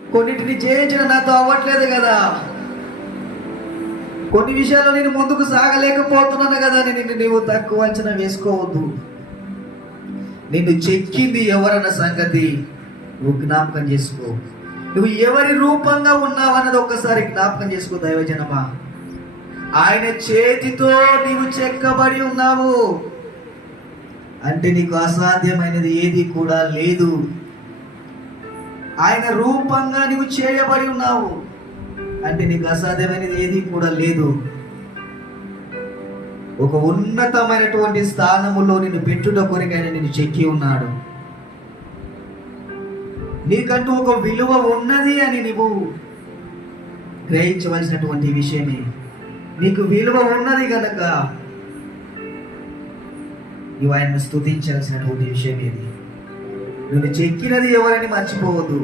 కొన్నిటిని జయించిన నాతో అవ్వట్లేదు కదా, కొన్ని విషయాల్లో నేను ముందుకు సాగలేకపోతున్నాను కదా అని నిన్ను నీవు తక్కువ అంచనా వేసుకోవద్దు. నిన్ను చెక్కింది ఎవరన్న సంగతి నువ్వు జ్ఞాపకం చేసుకో. నువ్వు ఎవరి రూపంగా ఉన్నావన్నది ఒక్కసారి జ్ఞాపకం చేసుకో దైవజనమా. ఆయన చేతితో నీవు చెక్కబడి ఉన్నావు అంటే నీకు అసాధ్యమైనది ఏది కూడా లేదు. ఆయన రూపంగా నీవు చేయబడి ఉన్నావు అంటే నీకు అసాధ్యమైనది ఏది కూడా లేదు. ఒక ఉన్నతమైనటువంటి స్థానములో నిన్ను పెట్టుట కొరకు ఆయన నిన్ను చెక్కి ఉన్నాడు. నీకంటూ ఒక విలువ ఉన్నది అని నీవు గ్రహించవలసినటువంటి విషయమే. నీకు విలువ ఉన్నది కనుక నువ్వు ఆయన్ని స్తుతించాల్సినటువంటి విషయం ఇది. నువ్వు చెక్కినది ఎవరని మర్చిపోవద్దు.